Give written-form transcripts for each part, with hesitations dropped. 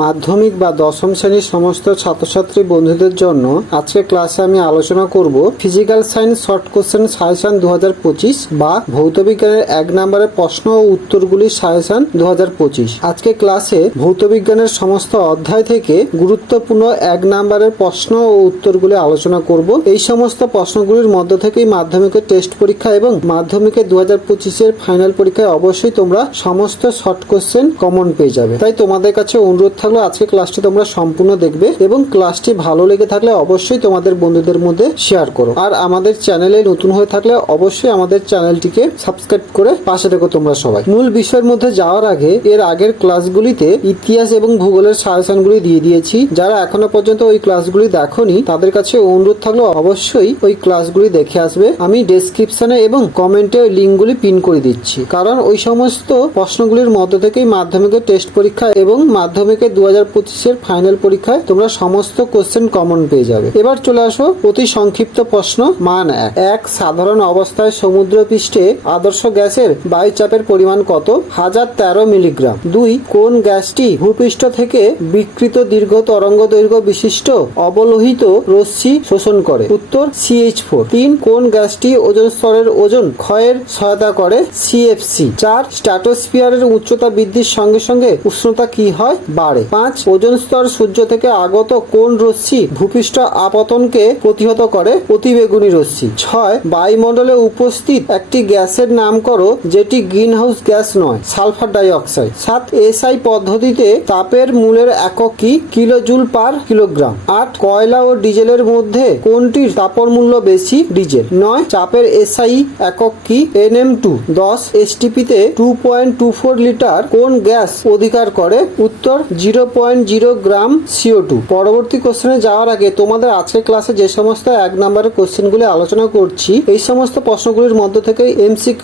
মাধ্যমিক বা দশম শ্রেণীর সমস্ত ছাত্রছাত্রী বন্ধুদের জন্য আজকে ক্লাসে আমি আলোচনা করব physical science short question suggestion 2025 বা ভৌত বিজ্ঞানের 1 নম্বরের প্রশ্ন ও উত্তরগুলির সাজেশন 2025। আজকে ক্লাসে ভৌত বিজ্ঞানের সমস্ত অধ্যায় থেকে গুরুত্বপূর্ণ 1 নম্বরের প্রশ্ন ও উত্তরগুলি আলোচনা করব। এই সমস্ত প্রশ্নগুলির মধ্য থেকেই মাধ্যমিকের টেস্ট পরীক্ষা এবং মাধ্যমিকের 2025 এর ফাইনাল পরীক্ষায় অবশ্যই তোমরা সমস্ত শর্ট কোশ্চেন কমন পেয়ে যাবে। তাই তোমাদের কাছে অনুরোধ থাকলো আজকে ক্লাসটি তোমরা সম্পূর্ণ দেখবে এবং ক্লাসটি ভালো লেগে থাকলে অবশ্যই তোমাদের বন্ধুদের মধ্যে শেয়ার করো। আর আমাদের চ্যানেলে নতুন হয়ে থাকলে অবশ্যই আমাদের চ্যানেলটিকে সাবস্ক্রাইব করে পাশে থেকো তোমরা সবাই। মূল বিষয়ের মধ্যে যাওয়ার আগে এর আগের ক্লাসগুলিতে ইতিহাস এবং ভূগোলের সাজেশনগুলি দিয়ে দিয়েছি। যারা এখনো পর্যন্ত ওই ক্লাসগুলি দেখোনি তাদের কাছে অনুরোধ থাকলো অবশ্যই ওই ক্লাসগুলি দেখে আসবে। আমি ডেসক্রিপশনে এবং কমেন্টে ওই লিঙ্কগুলি পিন করে দিচ্ছি, কারণ ওই সমস্ত প্রশ্নগুলির মধ্য থেকেই মাধ্যমিকের টেস্ট পরীক্ষা এবং মাধ্যমিকের 2025 এর ফাইনাল পরীক্ষায় তোমরা সমস্ত কোশ্চেন কমন পেয়ে যাবে। এবার চলে আসো অতি সংক্ষিপ্ত প্রশ্ন। মান 1 সাধারণ অবস্থায় সমুদ্র পৃষ্ঠে আদর্শ গ্যাসের বায়ুচাপের পরিমাণ কত? 1013 মিলিগ্রাম। 2 কোন গ্যাসটি ভূপৃষ্ঠ থেকে বিকৃত দীর্ঘ তরঙ্গ দৈর্ঘ্য বিশিষ্ট অবলোহিত রশ্মি শোষণ করে? উত্তর CH4। 3 কোন গ্যাসটি ওজোন স্তরের ওজন ক্ষয়ের সহায়তা করে? CFC। 4 স্ট্র্যাটোস্ফিয়ারের উচ্চতা বৃদ্ধির সঙ্গে সঙ্গে উষ্ণতা কি হয়? বাড়ে। 5 ওজোন স্তর সূর্য থেকে আগত কোন রশ্মি ভূপৃষ্ঠ আপতনকে প্রতিহত করে? অতিবেগুনি রশ্মি। 6 বায়ুমণ্ডলে উপস্থিত একটি গ্যাসের নাম করো যেটি গ্রিনহাউস গ্যাস নয়। Sulphur die oxide. 7 SI পদ্ধতিতে তাপের মূলের একক কি? কিলোজুল পার কিলোগ্রাম। 8 কয়লা ও ডিজেলের মধ্যে কোনটির তাপর মূল্য বেশি? ডিজেল। 9 চাপের SI একক কি? NM2। 10 STP তে 2.24 লিটার কোন গ্যাস অধিকার করে? উত্তর 0.0 গ্রাম CO2। পরবর্তী কোশ্চেনে যাওয়ার আগে তোমাদের আজকের ক্লাসে যে সমস্ত 1 নম্বরের কোশ্চেনগুলি আলোচনা করছি এই সমস্ত প্রশ্নগুলির মধ্য থেকে MCQ,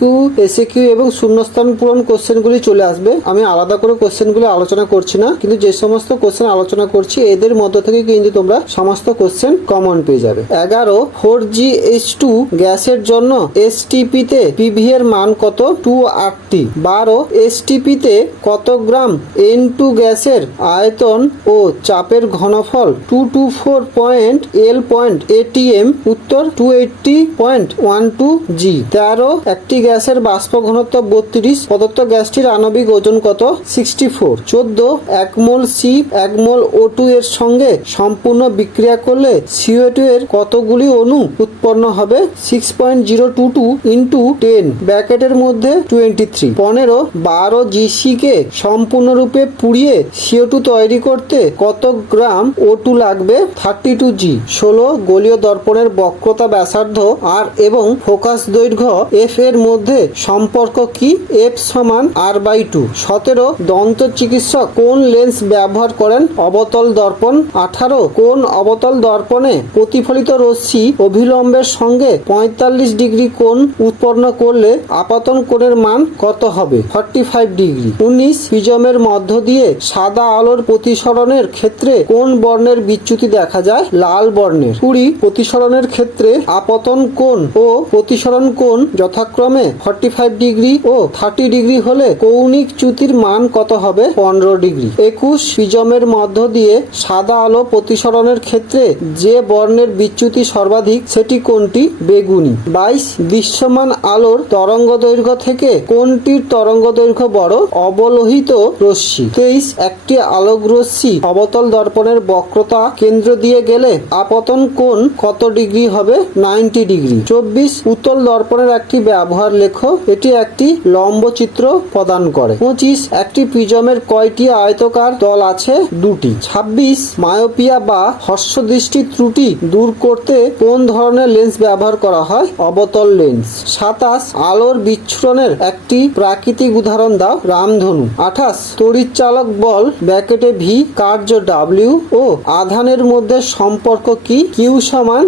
SAQ এবং শূন্যস্থান পূরণ কোশ্চেনগুলি চলে আসবে। আমি আলাদা করে কোশ্চেনগুলি আলোচনা করছি না, কিন্তু যে সমস্ত কোশ্চেন আলোচনা করছি এদের মধ্য থেকে কিন্তু তোমরা সমস্ত কোশ্চেন কমন পেয়ে যাবে। 11 4GH2 গ্যাসের জন্য STP তে PV এর মান কত? 280। 12 STP তে কত গ্রাম N2 গ্যাসের আয়তন ও চাপের ঘনফল? 224.L.atm। উত্তর 280.12 G। 13 একটি গ্যাসের বাষ্প ঘনত্ব 32, প্রদত্ত গ্যাসটির আণবিক ওজন কত? 64। 14 1 মোল C 1 মোল O2 এর সঙ্গে সম্পূর্ণ বিক্রিয়া করলে CO2 এর কতগুলি অণু উৎপন্ন হবে? 6.022 × 10 ব্র্যাকেটের মধ্যে 23। 15 12 GC কে সম্পূর্ণরূপে পুড়িয়ে CO2 তৈরি করতে কত গ্রাম O2 লাগবে? 32 G। 16 গোলীয় দর্পণের বক্রতা ব্যাসার্ধ R এবং ফোকাস দৈর্ঘ্য F এর মধ্যে সম্পর্ক কি? F সমান R/2। 17 দন্ত চিকিৎসক কোন লেন্স ব্যবহার করেন? অবতল দর্পণ। 18 কোন অবতল দর্পণে প্রতিফলিত রশ্মি অভিলম্বের সঙ্গে 45 ডিগ্রি কোণ উৎপন্ন করলে আপতন কোণের মান কত হবে? 45 ডিগ্রি। 19 প্রিজমের মধ্য দিয়ে সাদা আলোর প্রতিসরণের ক্ষেত্রে কোন বর্ণের বিচ্যুতি দেখা যায়? লাল বর্ণের। 20 প্রতিসরণের ক্ষেত্রে আপতন কোণ ও প্রতিসরণ কোণ যথাক্রমে 45 ডিগ্রি ও 30 ডিগ্রি হলে কৌণিক চ্যুতির মান কত হবে? 15 ডিগ্রি। 21 প্রিজমের মধ্য দিয়ে সাদা আলো প্রতিসরণের ক্ষেত্রে যে বর্ণের বিচ্যুতি সর্বাধিক সেটি কোনটি? বেগুনি। 22 দৃশ্যমান আলোর তরঙ্গ দৈর্ঘ্য থেকে কোনটির তরঙ্গ দৈর্ঘ্য বড়? অবলোহিত রশ্মি। 23 একটি আলোক রশ্মি অবতল দর্পণের বক্রতা কেন্দ্র দিয়ে গেলে আপতন কোণ কত ডিগ্রি হবে? 90 ডিগ্রি। 24 উত্তল দর্পণের একটি ব্যবহার লেখো। এটি একটি লম্ব চিত্র প্রদান করে। 25 একটি প্রিজমের কয়টি আয়তাকার তল আছে? 2টি। 26 মায়োপিয়া বা হ্রস্বদৃষ্টি ত্রুটি দূর করতে কোন ধরনের লেন্স ব্যবহার করা হয়? অবতল লেন্স। 27 আলোর বিচ্ছুরণের একটি প্রাকৃতিক উদাহরণ দাও। রামধনু। 28 তড়িৎচালক বল ব্র্যাকেটে V কার্য W ও আধানের মধ্যে সম্পর্ক কি? Q সমান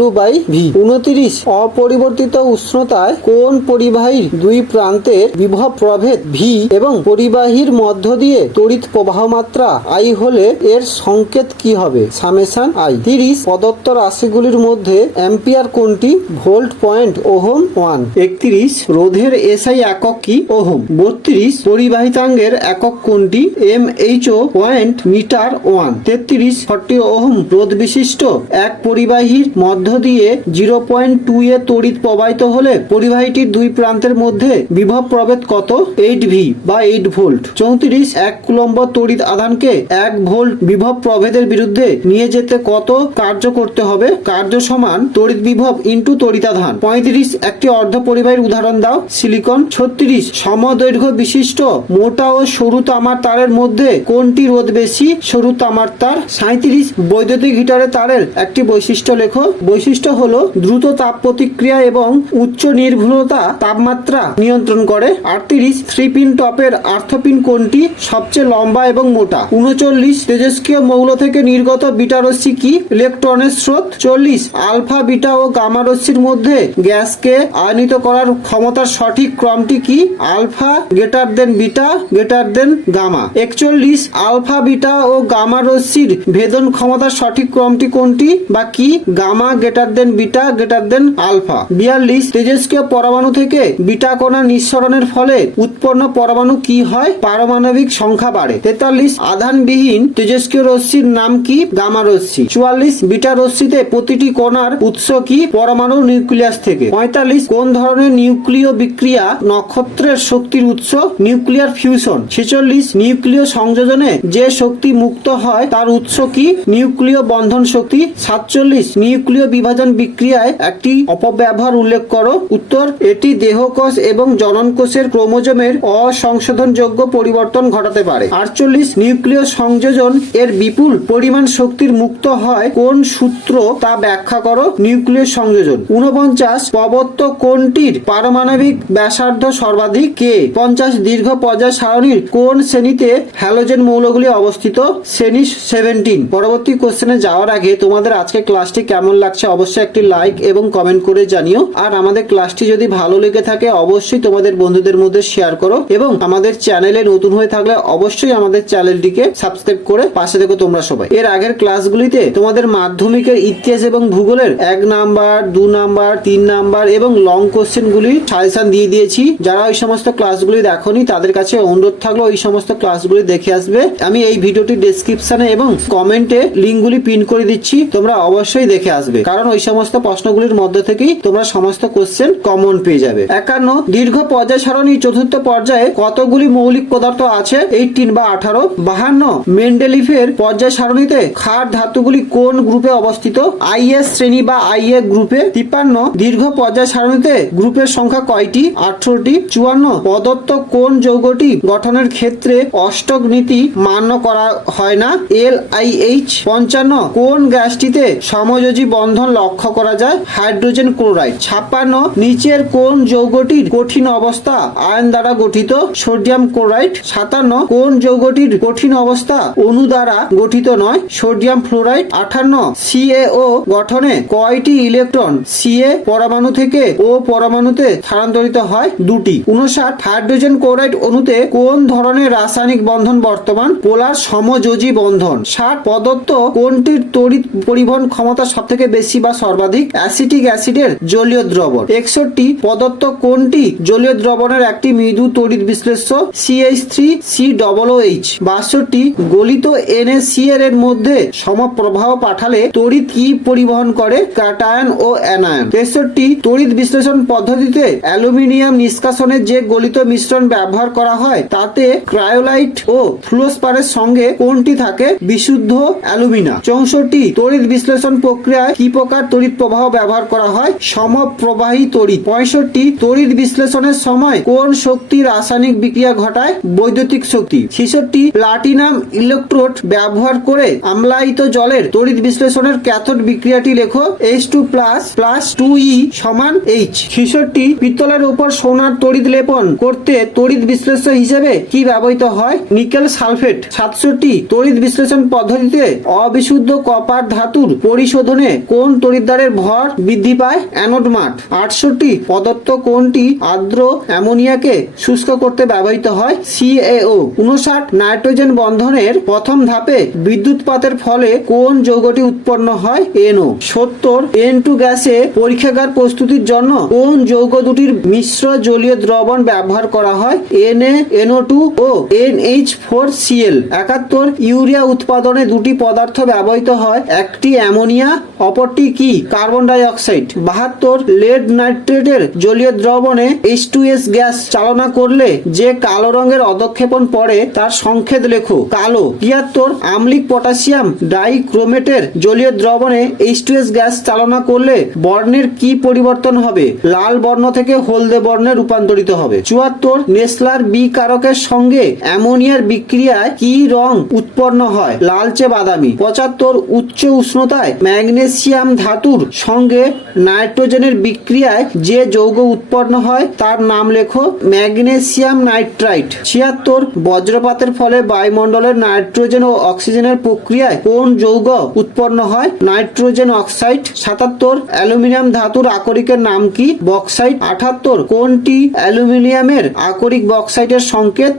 W/V। 29 অপরিবর্তিত উষ্ণতায় কোন পরিবাহীর দুই প্রান্তের বিভব প্রভেদ V এবং পরিবাহীর মধ্য দিয়ে তড়িৎ প্রবাহ মাত্রা I হলে এর সংকেত কি হবে? Summation I। 30 প্রদত্ত রাশিগুলির মধ্যে অ্যাম্পিয়ার কোনটি? Volt, point, ohm, 1। 31 রোধের SI একক কি? ওহম। 32 পরিবাহিতাঙ্গের একক কোনটি? mH এইচও পয়েন্ট মিটার 1। 33 40 ওহম রোধ বিশিষ্ট এক পরিবাহীর মধ্য দিয়ে 0.2 এ তড়িৎ প্রবাহিত হলে পরিবাহীটির দুই প্রান্তের মধ্যে বিভব প্রভেদ কত? 8V বা 8 ভোল্ট। 34 এক কুলম্ব তড়িৎ আধানকে 1 ভোল্ট বিভব প্রভেদের বিরুদ্ধে নিয়ে যেতে কত কার্য করতে হবে? কার্য সমান তড়িৎ বিভব ইন্টু তড়িতাধান। 35 একটি অর্ধ পরিবাহীর উদাহরণ দাও। সিলিকন। 36 সমদৈর্ঘ্য বিশিষ্ট মোটা ও সরু তামার তারের মধ্যে কোনটি রোধ বেশি? সরু তামার তার। 37 বৈদ্যুতিক হিটারের তারের একটি বৈশিষ্ট্য লেখো। বৈশিষ্ট্য হলো দ্রুত তাপ প্রতিক্রিয়া এবং উচ্চ নির্ভুলতা তাপমাত্রা নিয়ন্ত্রণ করে। 38 থ্রি পিন টপের আর্থপিন কোনটি সবচেয়ে লম্বা এবং মোটা? 39 তেজস্ক্রিয় মৌল থেকে নির্গত বিটা রশ্মি কি? ইলেকট্রনের স্রোত। 40 আলফা বিটা ও গামা রশ্মির মধ্যে গ্যাসকে আয়নিত করার ক্ষমতার সঠিক ক্রমটি কি? Alpha greater than beta greater than gamma. 41 alpha beta ও গামা রশ্মির ভেদন ক্ষমতার সঠিক ক্রমটি কোনটি বা কি? Gamma greater than beta greater than alpha. 42 তেজস্ক্রিয় পরমাণু থেকে বিটা কণা নিঃসরণের ফলে উৎপন্ন পরমাণু কি হয়? পারমাণবিক সংখ্যা বাড়ে। 43 আধানবিহীন তেজস্ক্রিয় রশ্মির নাম কি? গামা রশ্মি। 44 বিটা রশ্মিতে প্রতিটি কণার উৎস কি? পরমাণু নিউক্লিয়াস থেকে। 45 কোন ধরনের নিউক্লিয় বিক্রিয়া নক্ষত্রের শক্তির উৎস? Nuclear fusion. 46 নিউক্লিয় সংযোজনে যে শক্তি মুক্ত হয় তার উৎস কি? নিউক্লিয় বন্ধন শক্তি। 47 নিউক্লিয় বিভাজন বিক্রিয়ায় একটি অপব্যবহার উল্লেখ করো। উত্তর এটি দেহকোষ এবং জনন কোষের ক্রোমোজোমের অসংশোধনযোগ্য পরিবর্তন ঘটাতে পারে। 48 নিউক্লিয় সংযোজন এর বিপুল পরিমাণ শক্তির মুক্ত হয় কোন সূত্র তা ব্যাখ্যা করো। নিউক্লিয় সংযোজন। 49 প্রবর্তক কোনটির পারমাণবিক ব্যাসার্ধ সর্বাধিক? কে? 50 দীর্ঘ পর্যায় সারণীর কোন শ্রেণীতে হ্যালোজেন মৌলগুলি অবস্থিত? শ্রেণী 17। পরবর্তী কোশ্চেনে যাওয়ার আগে তোমাদের আজকে ক্লাসটি কেমন লাগছে অবশ্যই একটি লাইক এবং কমেন্ট করে জানিও। আর আমাদের ক্লাসটি যদি ভালো লেগে থাকে অবশ্যই তোমাদের বন্ধুদের মধ্যে শেয়ার করো এবং আমাদের চ্যানেলে নতুন হয়ে থাকলে অবশ্যই আমাদের চ্যানেলটিকে সাবস্ক্রাইব করে পাশে থেকো তোমরা সবাই। এর আগের ক্লাসগুলিতে তোমাদের মাধ্যমিকের ইতিহাস এবং ভূগোলের 1 নাম্বার 2 নাম্বার 3 নাম্বার এবং লং কোশ্চেন গুলি সাজেশন দিয়ে দিয়েছি। যারা ওই সমস্ত ক্লাসগুলি দেখোনি তাদের কাছে অনুরোধ থাকলো ওই সমস্ত ক্লাসগুলি দেখে আসবে। আমি এই ভিডিওটি ডেসক্রিপশনে এবং কমেন্টে লিঙ্কগুলি পিন করে দিচ্ছি, তোমরা অবশ্যই দেখে আসবে কারণ ওই সমস্ত প্রশ্নগুলির মধ্যে থেকেই তোমরা সমস্ত কোশ্চেন কমন পেয়ে যাবে। 51 দীর্ঘ পর্যায় সারণী চতুর্থ পর্যায়ে কতগুলি মৌলিক পদার্থ আছে? 18 বা 18। 52 মেন্ডেলিফের পর্যায় সারণীতে ক্ষার ধাতুগুলি কোন গ্রুপে অবস্থিত? আইএস শ্রেণী বা আইএ গ্রুপে। 53 দীর্ঘ পর্যায় সারণীতে গ্রুপের সংখ্যা কয়টি? 18টি। 54 প্রদত্ত কোন যৌগটি গঠনের ক্ষেত্রে অষ্টক নীতি মান্য করা হয় না? LIH। 55 কোন গ্যাসটিতে সমযোজী বন্ধন লক্ষ্য করা যায়? Hydrogen chloride. 56 নিচের কোন যৌগটির কঠিন অবস্থা আয়ন দ্বারা গঠিত? Sodium chloride. 57 কোন যৌগটির কঠিন অবস্থা অণু দ্বারা গঠিত নয়? Sodium fluoride. 58 CaO গঠনে কয়টি ইলেকট্রন Ca পরমাণু থেকে O পরমাণুতে স্থানান্তরিত হয়? 2টি। 59 হাইড্রোজেন ক্লোরাইড অণুতে কোন ধরনের রাসায়নিক বন্ধন বর্তমান? পোলার সমযোজী বন্ধন। 60 প্রদত্ত কোনটির তড়িৎ পরিবহন ক্ষমতা সবথেকে বেশি বা সর্বাধিক? অ্যাসিটিক অ্যাসিডের জলীয় দ্রবণ। 61 প্রদত্ত কোনটি জলীয় দ্রবণের একটি মৃদু তড়িৎ বিশ্লেষ্য? CH3COOH। 62 গলিত NaCl এর মধ্যে সমপ্রবাহ পাঠালে তড়িৎ কি পরিবহন করে? ক্যাটায়ন ও অ্যানায়ন। 63 তড়িৎ বিশ্লেষণ পদ্ধতিতে অ্যালুমিনিয়াম নিষ্কাশনের যে গলিত মিশ্রণ ব্যবহার করা হয় তাতে ক্রায়োলাইট ও ফ্লুরোস্পারের সঙ্গে কোনটি থাকে? বিশুদ্ধ অ্যালুমিনা। 64 তড়িৎ বিশ্লেষণ প্রক্রিয়ায় কি প্রকার তড়িৎ প্রবাহ ব্যবহার করা হয়? সমপ্রবাহী তড়িৎ। 65 তড়িৎ বিশ্লেষণের সময় কোন শক্তি রাসায়নিক বিক্রিয়া ঘটায়? বৈদ্যুতিক শক্তি। 66 প্লাটিনাম ইলেকট্রোড ব্যবহার করে আম্লায়িত জলের তড়িৎ বিশ্লেষণের ক্যাথোড বিক্রিয়াটি লেখো। H2 প্লাস 2E সমান H। 66 পিতলের উপর সোনার তড়িৎ লেপন করতে তড়িৎ বিশ্লেষ্য হিসেবে কি ব্যবহৃত হয়? Nickel sulphate. 67 তড়িৎ বিশ্লেষণ পদ্ধতিতে অবিশুদ্ধ কপার ধাতুর পরিশোধনে কোন তড়িৎদ্বারের ভর বৃদ্ধি পায়? অ্যানোড মাঠ। 68 প্রদত্ত কোনটি আর্দ্র অ্যামোনিয়াকে শুষ্ক করতে ব্যবহৃত হয়? CaO। 59 নাইট্রোজেন বন্ধনের প্রথম ধাপে বিদ্যুৎপাতের ফলে কোন যৌগটি উৎপন্ন হয়? NO। 70 N2 গ্যাসে পরীক্ষাগার প্রস্তুতির জন্য কোন যৌগ দুটির মিশ্র জলীয় দ্রবণ ব্যবহার করা হয়? NaNO2 ও NH4 4Cl। 71 ইউরিয়া উৎপাদনে দুটি পদার্থ ব্যবহৃত হয়, একটি অ্যামোনিয়া, অপরটি কি? Carbon die oxide. 72 লেড নাইট্রেটের জলীয় দ্রবণে H2S গ্যাস চালনা করলে যে কালো রঙের অধঃক্ষেপণ পড়ে তার সংকেত লেখো। কালো। 73 আম্লিক পটাশিয়াম ডাইক্রোমেটের জলীয় দ্রবণে H2S গ্যাস চালনা করলে বর্ণের কি পরিবর্তন হবে? লাল বর্ণ থেকে হলদে বর্ণে রূপান্তরিত হবে। 74 নেসলার বিকারকের সঙ্গে অ্যামোনিয়ার বিক্রিয়ায় কি রং উৎপন্ন হয়? লালচে বাদামি। 75 উচ্চ উষ্ণতায় ম্যাগনেসিয়াম ধাতুর সঙ্গে নাইট্রোজেনের বিক্রিয়ায় যে যৌগ উৎপন্ন হয় তার নাম লেখো। Magnesium nitrite. 76 বজ্রপাতের ফলে বায়ুমণ্ডলের নাইট্রোজেন ও অক্সিজেনের প্রক্রিয়ায় কোন যৌগ উৎপন্ন হয়? Nitrogen oxide. 77 অ্যালুমিনিয়াম ধাতুর আকরিকের নাম কি? বক্সাইট। 78 কোনটি অ্যালুমিনিয়ামের আকরিক বক্সাইটের সংকেত?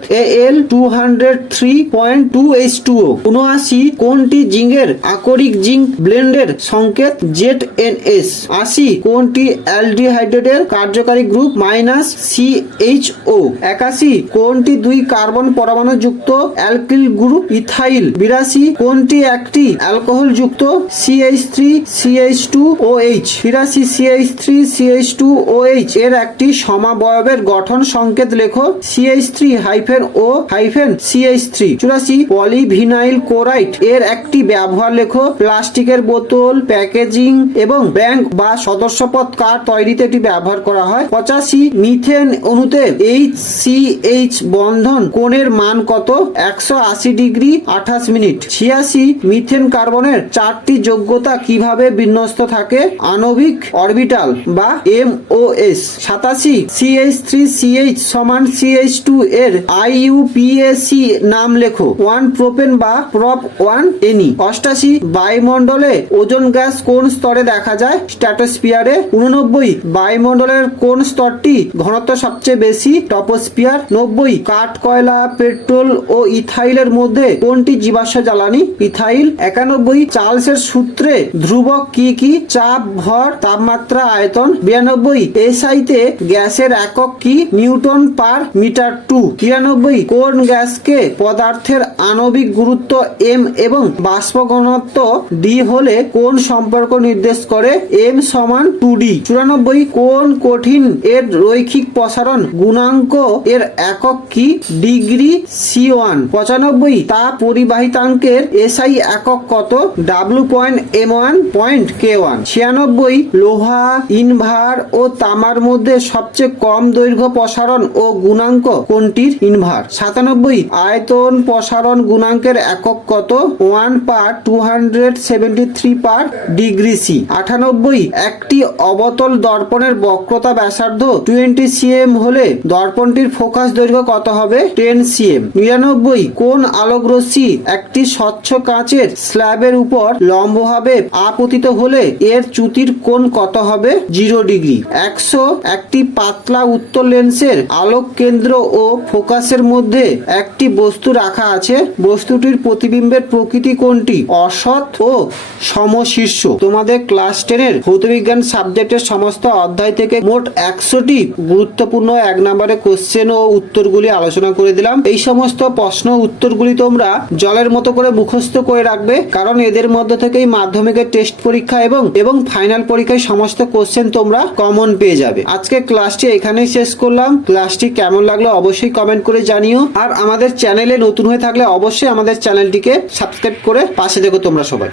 Al203.2H2O। 79 কোনটি জিঙ্কের আকরিক জিঙ্ক ব্লেন্ডের সংকেত? ZNS। 80 কোনটি অ্যালডিহাইডের কার্যকারী গ্রুপ? CHO। 81 কোনটি দুই কার্বন পরমাণু যুক্ত অ্যালকিল গ্রুপ? ইথাইল। 82 কোনটি একটি অ্যালকোহল যুক্ত? CH3CH2OH। 83 CH3CH2OH এর একটি সমাবয়বের গঠন সংকেত লেখো। CH3-O-CH3। 84 পলিভিনাইল ক্লোরাইড এর একটি ব্যবহার লেখো। প্লাস্টিকের বোতল, প্যাকেজিং এবং ব্যাংক বা সদস্যপদ কার্ড তৈরিতে এটি ব্যবহার করা হয়। 85 মিথেন অণুতে HCH বন্ধন কোণের মান কত? 180 ডিগ্রি 28 মিনিট। 86 মিথেন কার্বনের চারটি যোগ্যতা কিভাবে বিন্যস্ত থাকে? আণবিক, অরবিটাল বা MOS। 87 CH3CH সমান CH2 এর IUPAC নাম লেখো। 1 প্রোপেন বা প্রপ 1 NE। 88 বায়ুমণ্ডলে ওজোন গ্যাস কোন স্তরে দেখা যায়? স্ট্র্যাটোস্ফিয়ারে। 89 বায়ুমণ্ডলের কোন স্তরটি ঘনত্ব সবচেয়ে বেশি? টপোস্ফিয়ার। 90 কাঠ, কয়লা, পেট্রোল ও ইথাইলের মধ্যে কোনটি জীবাশ্ম জ্বালানি? ইথাইল। 91 চার্লসের সূত্রে ধ্রুবক কি কি? চাপ, ভর, তাপমাত্রা, আয়তন। 92 SI তে গ্যাসের একক কি? Newton per metre 2। 93 কোন গ্যাসকে পদার্থের আণবিক গুরুত্ব M এবং বাষ্প ঘনত্ব D হলে কোন সম্পর্ক নির্দেশ করে? M সমান 2D। 94 কোন কঠিন এর রৈখিক প্রসারণ গুণাঙ্ক এর একক কি? Degree C1। 95 তাপ পরিবাহিতাঙ্কের SI একক কত? W.M1.K1। 96 লোহা, ইনভার ও তামার মধ্যে সবচেয়ে কম দৈর্ঘ্য প্রসারণ ও গুণাঙ্ক কোনটির? ইনভার। 97 আয়তন প্রসারণ গুণাঙ্কের একক কত? 1/273 পার ডিগ্রি C। 98 একটি অবতল দর্পণের বক্রতা ব্যাসার্ধ 20 cm হলে দর্পণটির ফোকাস দৈর্ঘ্য কত হবে? 10 cm। 99 কোন আলোকরশ্মি একটি স্বচ্ছ কাঁচের স্ল্যাবের উপর লম্বভাবে আপতিত হলে এর চ্যুতির কোণ কত হবে? 0 ডিগ্রি। 100 একটি পাতলা উত্তল লেন্সের আলোক কেন্দ্র ও ফোকাসের মধ্যে একটি বস্তু রাখা আছে, বস্তুটির প্রতিবিম্বের প্রকৃতি কোনটি? অসৎ ও সমশীর্ষ। তোমাদের ক্লাস 10 এর ভৌতবিজ্ঞান সাবজেক্টের সমস্ত অধ্যায় থেকে মোট 100টি গুরুত্বপূর্ণ 1 নম্বরের কোশ্চেন ও উত্তরগুলি আলোচনা করে দিলাম। এই সমস্ত প্রশ্ন উত্তরগুলি তোমরা জলের মতো করে মুখস্থ করে রাখবে, কারণ এদের মধ্যে থেকেই মাধ্যমিকের টেস্ট পরীক্ষা এবং ফাইনাল পরীক্ষায় সমস্ত কোশ্চেন তোমরা কমন পেয়ে যাবে। আজকে ক্লাসটি এখানেই শেষ করলাম। ক্লাসটি কেমন লাগলো অবশ্যই কমেন্ট করে জানিও, আর আমাদের চ্যানেলে নতুন হয়ে থাকলে অবশ্যই আমাদের চ্যানেলটিকে সাবস্ক্রাইব করে পাশে দেখো তোমরা সবাই।